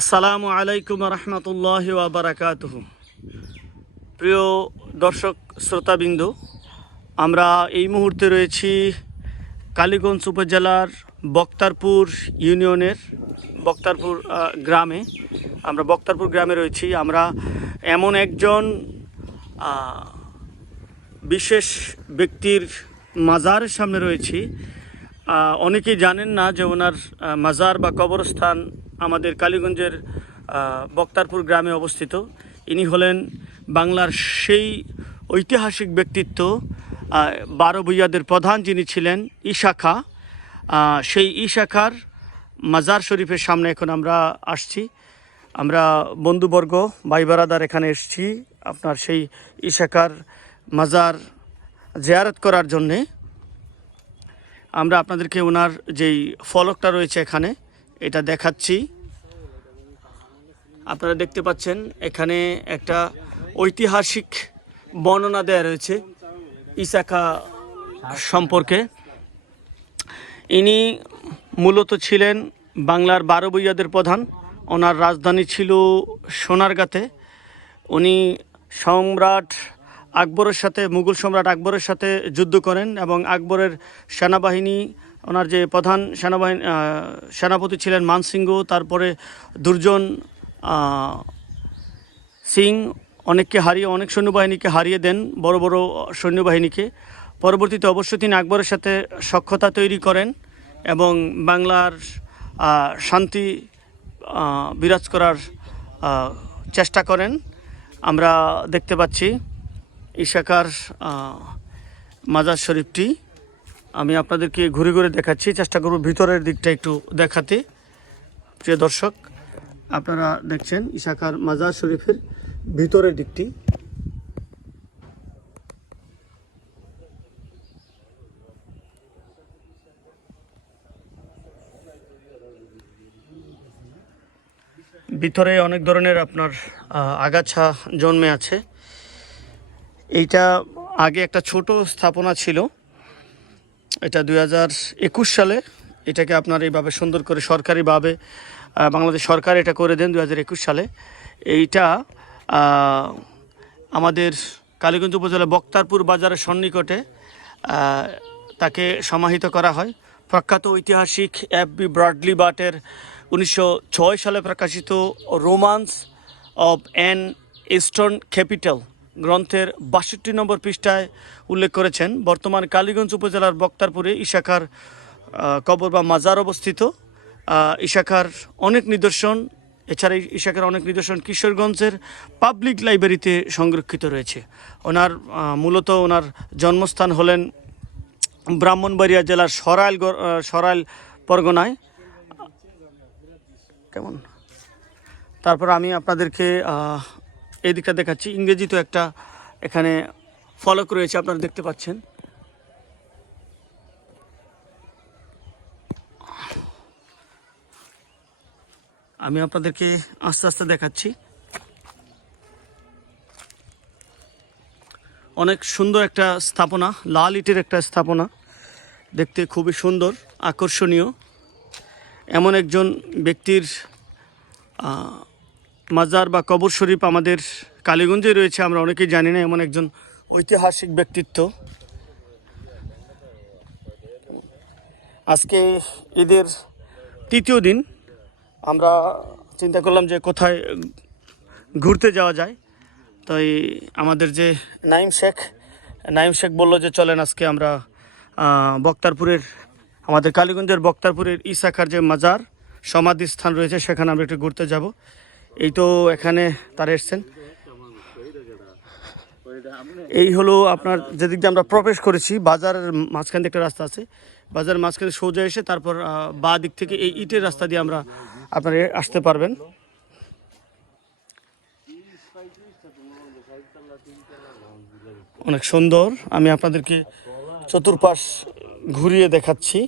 আসসালামু আলাইকুম রহমতুল্লাহ বারাকাত প্রিয় দর্শক, শ্রোতাবিন্দু, আমরা এই মুহূর্তে রয়েছি কালীগঞ্জ উপজেলার বক্তারপুর ইউনিয়নের, বক্তারপুর গ্রামে। আমরা বক্তারপুর গ্রামে রয়েছি। আমরা এমন একজন বিশেষ ব্যক্তির মাজারের সামনে রয়েছি। অনেকেই জানেন না যে ওনার মাজার বা কবরস্থান আমাদের কালীগঞ্জের বক্তারপুর গ্রামে অবস্থিত। ইনি হলেন বাংলার সেই ঐতিহাসিক ব্যক্তিত্ব বারো ভূইয়াদের প্রধান যিনি ছিলেন ইশাখা। সেই ইশাখার মাজার শরীফের সামনে এখন আমরা আসছি। আমরা বন্ধুবর্গ, ভাই বারাদার এখানে এসেছি আপনার সেই ইশাকার মাজার জিয়ারত করার জন্যে। আমরা আপনাদেরকে ওনার যেই ফলকটা রয়েছে এখানে এটা দেখাচ্ছি। আপনারা দেখতে পাচ্ছেন, এখানে একটা ঐতিহাসিক বর্ণনা দেয়া রয়েছে ইসাকা সম্পর্কে। ইনি মূলত ছিলেন বাংলার বারো বইয়াদের প্রধান। ওনার রাজধানী ছিল সোনারগাঁতে। উনি সম্রাট আকবরের সাথে, মুঘল সম্রাট আকবরের সাথে যুদ্ধ করেন এবং আকবরের সেনাবাহিনী ওনার যে প্রধান সেনাবাহিনী সেনাপতি ছিলেন মানসিংহ তারপরে দুর্জন সিং, অনেককে হারিয়ে, অনেক সৈন্যবাহিনীকে হারিয়ে দেন, বড় বড় সৈন্যবাহিনীকে। পরবর্তীতে অবশ্য তিনি আকবরের সাথে সক্ষতা তৈরি করেন এবং বাংলার শান্তি বিরাজ করার চেষ্টা করেন। আমরা দেখতে পাচ্ছি ইশাকার মাজার শরীফটি। আমি আপনাদেরকে ঘুরে ঘুরে দেখাচ্ছি। চেষ্টা করব ভিতরের দিকটা একটু দেখাতে। প্রিয় দর্শক, আপনারা দেখছেন ইশাকার মাজার শরীফের ভিতরের দিকটি। ভিতরে অনেক ধরনের আপনার আগাছা জন্মে আছে। এইটা আগে একটা ছোট স্থাপনা ছিল। এটা দুই হাজার একুশ সালে। এটাকে আপনার এইভাবে সুন্দর করে সরকারিভাবে বাংলাদেশ সরকার এটা করে দেন দু হাজার একুশ সালে। এইটা আমাদের কালীগঞ্জ উপজেলা বক্তারপুর বাজারের সন্নিকটে তাকে সমাহিত করা হয়। প্রখ্যাত ঐতিহাসিক এফ বি ব্রডলি বাটের উনিশশো ছয় সালে প্রকাশিত romance of an eastern capital গ্রন্থের বাষট্টি নম্বর পৃষ্ঠায় উল্লেখ করেছেন, বর্তমান কালীগঞ্জ উপজেলার বক্তারপুরে ইশাখার কবর বা মাজার অবস্থিত। ইশাখার অনেক নিদর্শন এছাড়া এই ইশাখার অনেক নিদর্শন কিশোরগঞ্জের পাবলিক লাইব্রেরিতে সংরক্ষিত রয়েছে। ওনার মূলত ওনার জন্মস্থান হলেন ব্রাহ্মণবাড়িয়া জেলার সরাইল সরাইল পরগনায়। কেমন? তারপর আমি আপনাদেরকে এই দিকটা দেখাচ্ছি। ইংরেজি তো একটা এখানে ফলক রয়েছে, আপনারা দেখতে পাচ্ছেন। আমি আপনাদেরকে আস্তে আস্তে দেখাচ্ছি। অনেক সুন্দর একটা স্থাপনা, লাল ইটের একটা স্থাপনা। দেখতে খুবই সুন্দর, আকর্ষণীয়। এমন একজন ব্যক্তির মাজার বা কবর শরীফ আমাদের কালীগঞ্জে রয়েছে, আমরা অনেকেই জানি না, এমন একজন ঐতিহাসিক ব্যক্তিত্ব। আজকে ঈদের তৃতীয় দিন, আমরা চিন্তা করলাম যে কোথায় ঘুরতে যাওয়া যায়। তাই আমাদের যে নাইম শেখ নাইম শেখ বলল যে, চলেন আজকে আমরা বক্তারপুরের, আমাদের কালীগঞ্জের বক্তারপুরের ইসাখার যে মাজার সমাধি স্থান রয়েছে, সেখানে আমরা একটু ঘুরতে যাব। এই তো এখানে তারা এসছেন। এই হলো আপনার যেদিক দিয়ে আমরা প্রবেশ করেছি, বাজারের মাঝখান দিয়ে একটা রাস্তা আছে। বাজারের মাঝখানে সোজা এসে তারপর বা দিক থেকে এই ইটের রাস্তা দিয়ে আমরা আপনারা আসতে পারবেন। অনেক সুন্দর। আমি আপনাদেরকে চতুর্পাশ ঘুরিয়ে দেখাচ্ছি।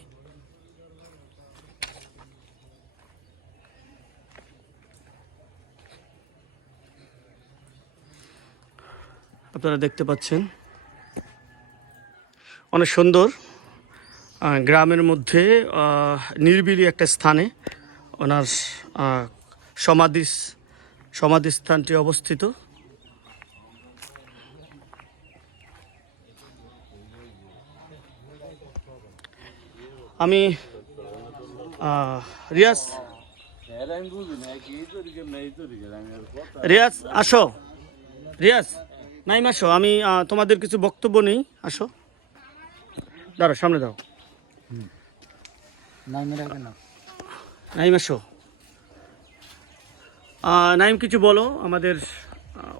আপনারা দেখতে পাচ্ছেন। অনেক সুন্দর। গ্রামের মধ্যে নিরিবিলি একটা স্থানে ওনার আহ, সমাধি সমাধিস্থানটি অবস্থিত। আমি রিয়াজ। রিয়াজ আসো। রিয়াজ। নাইম আসো। আমি তোমাদের কিছু বক্তব্য নেই। আসো। দাঁড়ো সামনে দাও নাইম আসো। নাইম কিছু বলো। আমাদের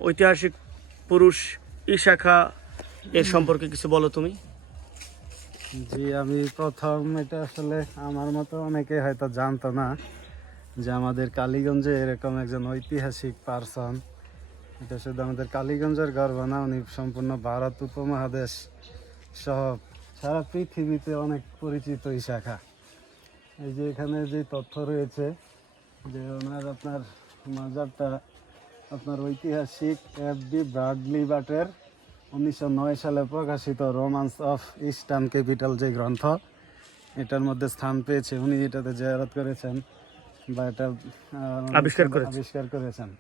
ঐতিহাসিক পুরুষ ইশাখা এর সম্পর্কে কিছু বলো তুমি। জি আমি প্রথম এটা আসলে আমার মতো অনেকে হয়তো জানতো না যে আমাদের কালীগঞ্জে এরকম একজন ঐতিহাসিক পার্সন এটা শুধু আমাদের কালীগঞ্জের গর্ব না উনি সম্পূর্ণ ভারত উপমহাদেশ সহ সারা পৃথিবীতে অনেক পরিচিত এই শাখা। এই যে এখানে যে তথ্য রয়েছে যে ওনার আপনার মাজারটা আপনার ঐতিহাসিক এফ ডি ব্রাডলি বাটের উনিশশো নয় সালে প্রকাশিত রোমান্স অফ ইস্টার্ন ক্যাপিটাল যে গ্রন্থ এটার মধ্যে স্থান পেয়েছে। উনি এটাতে জয়ারত করেছেন বা এটা আবিষ্কার করেছেন।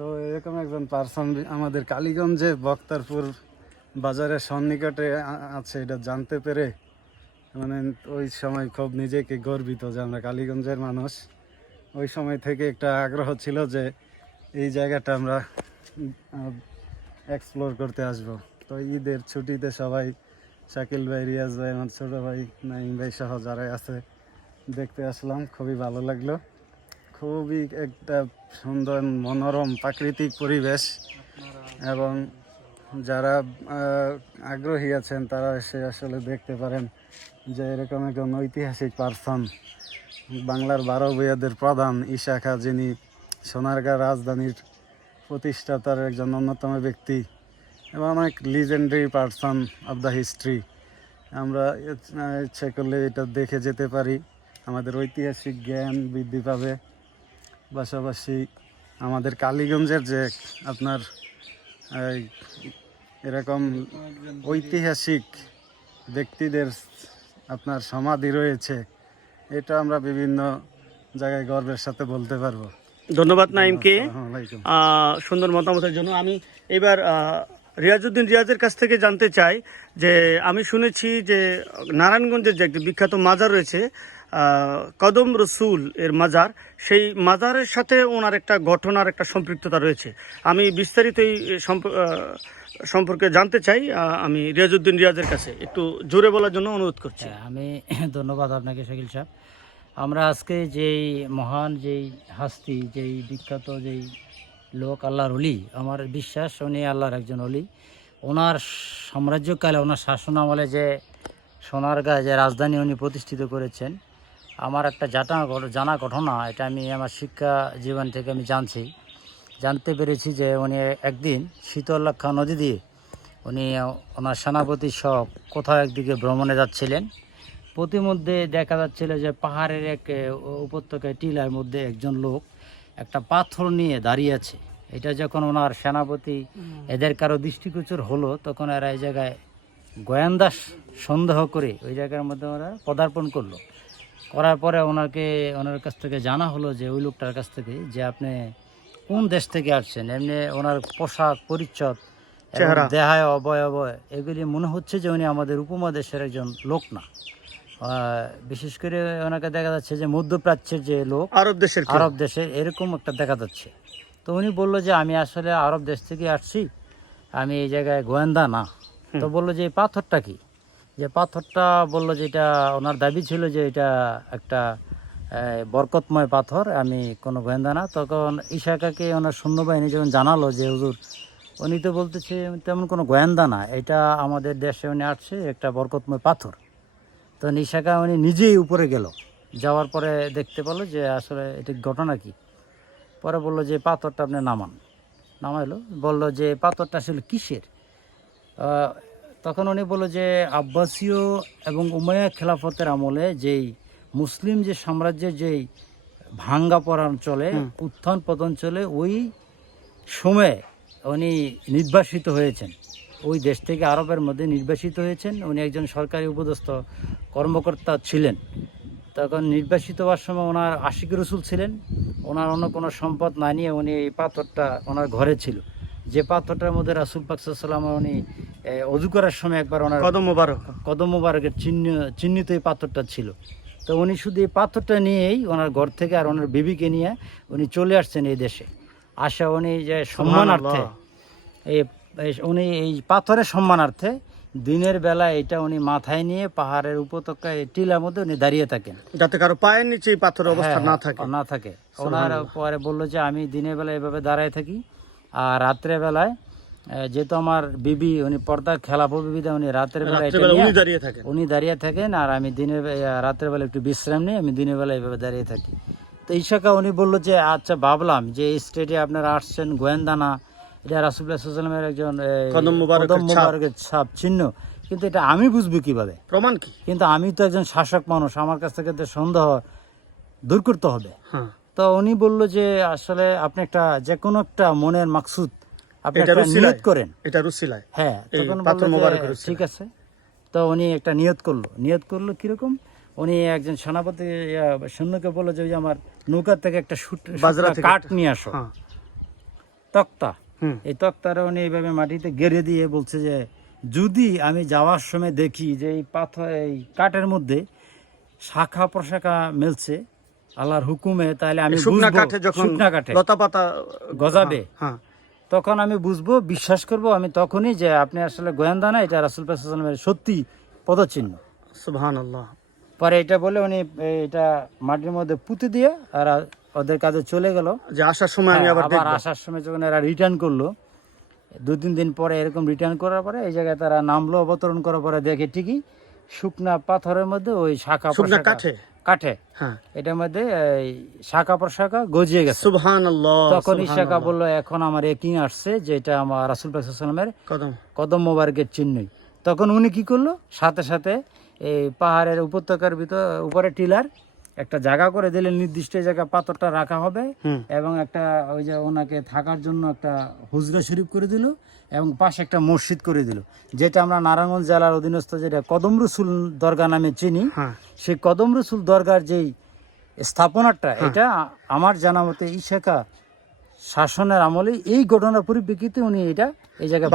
তো এরকম একজন পার্সন আমাদের কালীগঞ্জে বক্তারপুর বাজারের সন্নিকটে আছে, এটা জানতে পেরে। মানে ওই সময় খুব নিজেকে গর্বিত যে আমরা কালীগঞ্জের মানুষ। ওই সময় থেকে একটা আগ্রহ ছিল যে এই জায়গাটা আমরা এক্সপ্লোর করতে আসব। তো ঈদের ছুটিতে সবাই, শাকিল ভাই, রিয়াজ ভাই আমার ছোটো ভাই নাইম ভাই সহ যারা আছে, দেখতে আসলাম। খুবই ভালো লাগল। খুবই একটা সুন্দর, মনোরম, প্রাকৃতিক পরিবেশ। এবং যারা আগ্রহী আছেন, তারা এসে আসলে দেখতে পারেন যে এরকম একজন ঐতিহাসিক পার্সন, বাংলার বারো বইয়াদের প্রধান ইশাখা যিনি সোনারগাঁ রাজধানীর প্রতিষ্ঠাতার একজন অন্যতম ব্যক্তি এবং অনেক legendary person of the history আমরা ইচ্ছে করলে এটা দেখে যেতে পারি। আমাদের ঐতিহাসিক জ্ঞান বৃদ্ধি পাবে। পাশাপাশি আমাদের কালীগঞ্জের যে আপনার এরকম ঐতিহাসিক ব্যক্তিদের আপনার সমাধি রয়েছে এটা আমরা বিভিন্ন জায়গায় গর্বের সাথে বলতে পারব। ধন্যবাদ নাইমকে। সুন্দর মতামতের জন্য আমি এবার আহ, রিয়াজউদ্দিন রিয়াজের কাছ থেকে জানতে চাই যে আমি শুনেছি যে নারায়ণগঞ্জের যে একটি বিখ্যাত মাজার রয়েছে কদম রসুল এর মাজার সেই মাজারের সাথে ওনার একটা ঘটনার একটা সম্পৃক্ততা রয়েছে। আমি বিস্তারিত এই সম্প- সম্পর্কে জানতে চাই আমি রিয়াজউদ্দিন রিয়াজের কাছে। একটু জোরে বলার জন্য অনুরোধ করছি। হ্যাঁ, আমি ধন্যবাদ আপনাকে শাকিল সাহেব। আমরা আজকে যেই মহান যেই হাস্তি যেই বিখ্যাত যেই লোক আল্লাহর অলি আমার বিশ্বাস উনি আল্লাহর একজন অলি। ওনার সাম্রাজ্যকালে ওনার শাসন আমলে যে সোনারগাঁ যে রাজধানী উনি প্রতিষ্ঠিত করেছেন আমার একটা জানা জানা ঘটনা এটা আমি আমার শিক্ষা জীবন থেকে আমি জানছি। জানতে পেরেছি যে উনি একদিন শীতলক্ষা নদী দিয়ে উনি ওনার সেনাপতি সব কোথাও একদিকে ভ্রমণে যাচ্ছিলেন। প্রতিমধ্যে দেখা যাচ্ছিল যে পাহাড়ের এক উপত্যকায় টিলার মধ্যে একজন লোক একটা পাথর নিয়ে দাঁড়িয়ে আছে। এটা যখন ওনার সেনাপতি এদের কারও দৃষ্টিগোচর হলো তখন এরা এই জায়গায় গোয়েন্দা সন্দেহ করে ওই জায়গার মধ্যে ওরা পদার্পণ করল। করার পরে ওনাকে ওনার কাছ থেকে জানা হলো যে ওই লোকটার কাছ থেকে যে আপনি কোন দেশ থেকে আসছেন? এমনি ওনার পোশাক পরিচ্ছদ। দেহায় অবয়ব এগুলি মনে হচ্ছে যে উনি আমাদের উপমহাদেশের একজন লোক না। বিশেষ করে ওনাকে দেখা যাচ্ছে যে মধ্যপ্রাচ্যের যে লোক আরব দেশের আরব দেশের এরকম একটা দেখা যাচ্ছে। তো উনি বলল যে আমি আসলে আরব দেশ থেকে আসছি আমি এই জায়গায় গোয়েন্দা না। তো বলল যে এই পাথরটা কি? যে পাথরটা বলল যে এটা ওনার দাবি ছিল যে এটা একটা বরকতময় পাথর, আমি কোনো গোয়েন্দা না। তখন ইশাকাকে ওনার সৈন্যবাহিনী যখন জানালো যে, হুজুর, উনি তো বলতেছে তেমন কোনো গোয়েন্দা না, এটা আমাদের দেশে উনি আসছে একটা বরকতময় পাথর। তো নিশাকা উনি নিজেই উপরে গেল। যাওয়ার পরে দেখতে পেল যে, আসলে এটি ঘটনা কি? পরে বলল যে, পাথরটা আপনি নামান। নামাইলো। বলল যে, পাথরটা আসলে কিসের? তখন উনি বলল যে আব্বাসীয় এবং উমায়া খেলাফতের আমলে যেই মুসলিম যে সাম্রাজ্যের যেই ভাঙ্গা পড়ান চলে উত্থান পতন চলে ওই সময়ে উনি নির্বাসিত হয়েছেন। ওই দেশ থেকে আরবের মধ্যে নির্বাসিত হয়েছেন। উনি একজন সরকারি উপদেষ্টা কর্মকর্তা ছিলেন। তখন নির্বাসিত হওয়ার সময় ওনার আশিক রসুল ছিলেন। ওনার অন্য কোনো সম্পদ না নিয়ে উনি এই পাথরটা ওনার ঘরে ছিল। যে পাথরটার মধ্যে রাসুল পাকসাল্লাম উনি অজু করার সময় একবার ওনার কদম মোবারক। কদম মোবারকের চিহ্ন চিহ্নিত এই পাথরটা ছিল। তো উনি শুধু এই পাথরটা নিয়েই ওনার ঘর থেকে আর ওনার বিবিকে নিয়ে উনি চলে আসছেন এই দেশে। আসা উনি যে সম্মানার্থে এই উনি এই পাথরের সম্মানার্থে দিনের বেলা এটা উনি মাথায় নিয়ে পাহাড়ের উপত্যকায় টিলার মধ্যে উনি দাঁড়িয়ে থাকেন। যাতে কারও পায়ের নিচে এই পাথরের অবস্থা হ্যাঁ, না হ্যাঁ, থাকে। না থাকে। ওনার পরে বলল যে আমি দিনের বেলা এভাবে দাঁড়ায় থাকি আর রাত্রে বেলায় যেহেতু আমার বিবি উনি পর্দার খেলাপো বিবিদা উনি রাতের বেলা উনি দাঁড়িয়ে থাকেন। উনি দাঁড়িয়ে থাকেন আর আমি দিনের রাতের বেলা একটু বিশ্রাম নিই আমি দিনের বেলা এইভাবে দাঁড়িয়ে থাকি। তো ইশাকা উনি বলল যে আচ্ছা ভাবলাম যে এই স্টেটে আপনারা আসছেন গোয়েন্দানা এটা রাসুল্লাহ সাল্লামের একজন মোবারকের ছাপ। চিহ্ন কিন্তু এটা আমি বুঝব কীভাবে? প্রমাণ কি? কিন্তু আমি তো একজন শাসক মানুষ আমার কাছ থেকে তো সন্দেহ দূর করতে হবে। হ্যাঁ। তো উনি বলল যে আসলে আপনি একটা যে কোনো একটা মনের মাকসুদ আপনি একটা নিয়ত করেন। এটা রুসিলায় হ্যাঁ তখন। ঠিক আছে। তো উনি একটা নিয়ত করল। নিয়ত করল কীরকম? উনি একজন সেনাপতি সৈন্যকে বলল যে আমার নৌকার থেকে একটা কাঠ নিয়ে আসো। হ্যাঁ। তক্তা। এই তক্তারা উনি এইভাবে মাটিতে গেড়ে দিয়ে বলছে যে যদি আমি যাওয়ার সময় দেখি যে এই পাথর এই কাঠের মধ্যে শাখা প্রশাখা মেলছে আল্লাহর হুকুমে তাহলে আমি শুকনা কাঠে যখন লতা পাতা গজাবে। হ্যাঁ। তখন আমি বুঝব বিশ্বাস করব আমি তখনই যে আপনি আসলে গোয়েন্দা না এটা রাসুল পাশামের সত্যি পদচিহ্ন। সুবহান আল্লাহ পরে এটা বলে উনি এটা মাটির মধ্যে পুঁতে দিয়ে আর ওদের কাজে চলে গেল। যে আসার সময় আমি হ্যাঁ, আবার আসার সময় যখন এরা রিটার্ন করল দু তিন দিন পরে এরকম রিটার্ন করার পরে এই জায়গায় তারা নামলো অবতরণ করার পরে দেখে ঠিকই শুকনা পাথরের মধ্যে ওই শাখা কাঠে। কাঠে। হ্যাঁ। এটার মধ্যে শাখা প্রশাখা গজিয়ে গেছে। সুবহান তখন ইশাকা বলল এখন আমার একই আসছে যেটা আমার রাসুল পাকসালামের কদম। কদম মোবারকের চিহ্নই। তখন উনি কি করল? সাথে সাথে এই পাহাড়ের উপত্যকার ভিতর উপরে টিলার একটা জায়গা করে দিলে নির্দিষ্ট জায়গা পাথরটা রাখা হবে এবং একটা ওই যে ওনাকে থাকার জন্য একটা হুজরা শরীফ করে দিল এবং পাশে একটা মসজিদ করে দিল। যেটা আমরা নারায়ণগঞ্জ জেলার অধীনস্থ যেটা কদম রসুল দরগা নামে চিনি হ্যাঁ। সেই কদম রসুল দরগার যেই স্থাপনাটা এটা আমার জানা মতে ইশাকা শাসনের আমলে এই ঘটনার পরিপ্রেক্ষিতে উনি এটা এই জায়গায়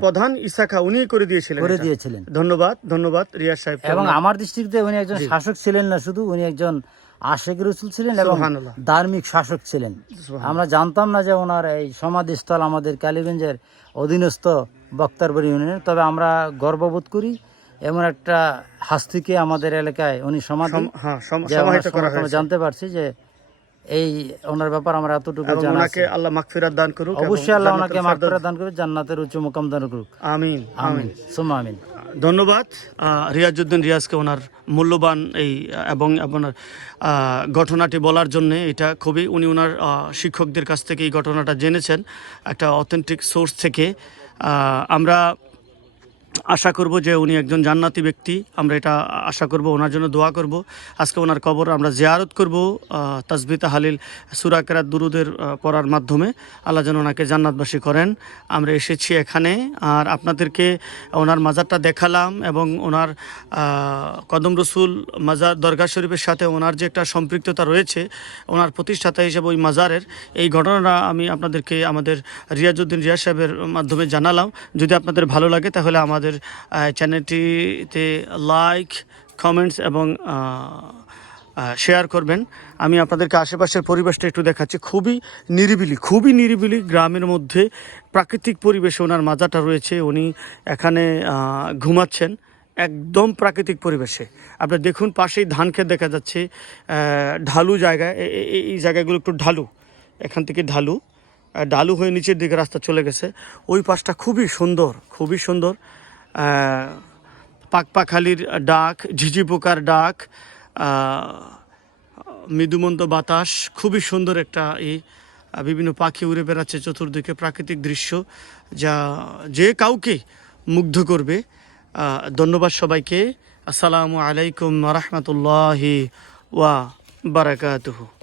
প্রধান ইসাকা উনি করে দিয়েছিলেন করে দিয়েছিলেন। ধন্যবাদ ধন্যবাদ রিয়াজ সাহেব। এবং আমার দৃষ্টিতে উনি একজন শাসক ছিলেন না শুধু উনি একজন আশেক রসুল ছিলেন এবং ধার্মিক শাসক ছিলেন। আমরা জানতাম না যে ওনার এই সমাধিস্থল আমাদের কালীগঞ্জের অধীনস্থ বক্তারবাড়ি ইউনিয়নের। তবে আমরা গর্ববোধ করি এমন একটা হাস্তিকে আমাদের এলাকায় উনি সমাধি সম- হ্যাঁ জানতে পারছি যে এই ওনার ব্যাপার আমরা এতটুকু জানা আছে। আল্লাহ মাগফিরাত দান করুক অবশ্যই আল্লাহ ওনাকে ফেরদৌস- দান করবে জান্নাতের উচ্চ মোকাম দান করুক। আমিন আমিন। সুমা আমিন। ধন্যবাদ রিয়াজউদ্দিন রিয়াজকে ওনার মূল্যবান এই এবং আপনার ঘটনাটি বলার জন্য এটা খুবই উনি ওনার শিক্ষকদের কাছ থেকে এই ঘটনাটা জেনেছেন। একটা অথেন্টিক সোর্স থেকে আমরা আশা করব যে উনি একজন জান্নাতি ব্যক্তি। আমরা এটা আশা করব, ওনার জন্য দোয়া করব। আজকে ওনার কবর আমরা জিয়ারত করব তাসবিতা হালিল সুরাকেরাত দুরুদের পড়ার মাধ্যমে। আল্লাহ যেন ওনাকে জান্নাতবাসী করেন। আমরা এসেছি এখানে, আর আপনাদেরকে ওনার মাজারটা দেখালাম এবং ওনার কদম রসুল মাজার দরগা শরীফের সাথে ওনার যে একটা সম্পৃক্ততা রয়েছে, ওনার প্রতিষ্ঠাতা হিসেবে ওই মাজারের। এই ঘটনাটা আমি আপনাদেরকে আমাদের রিয়াজউদ্দিন রিয়াজ সাহেবের মাধ্যমে জানালাম। যদি আপনাদের ভালো লাগে তাহলে আমাদের আহ, চ্যানেলটিতে লাইক কমেন্টস এবং শেয়ার করবেন। আমি আপনাদেরকে আশেপাশের পরিবেশটা একটু দেখাচ্ছি। খুবই নিরিবিলি খুবই নিরিবিলি গ্রামের মধ্যে প্রাকৃতিক পরিবেশে ওনার মাজাটা রয়েছে। উনি এখানে ঘুমাচ্ছেন একদম প্রাকৃতিক পরিবেশে। আপনি দেখুন পাশেই ধান ক্ষেত দেখা যাচ্ছে। ঢালু জায়গা। এই জায়গাগুলো একটু ঢালু। এখান থেকে ঢালু। ঢালু হয়ে নিচের দিকে রাস্তা চলে গেছে। ওই পাশটা খুবই সুন্দর খুবই সুন্দর। পাকপাখালির ডাক, ঝিঝি পোকার ডাক মৃদুমন্ত বাতাস, খুবই সুন্দর একটা এই বিভিন্ন পাখি উড়ে বেড়াচ্ছে চতুর্দিকে প্রাকৃতিক দৃশ্য, যা যে কাউকে মুগ্ধ করবে। ধন্যবাদ সবাইকে। আসসালামু আলাইকুম রহমতুল্লাহি ওয়া বারাকাতুহু।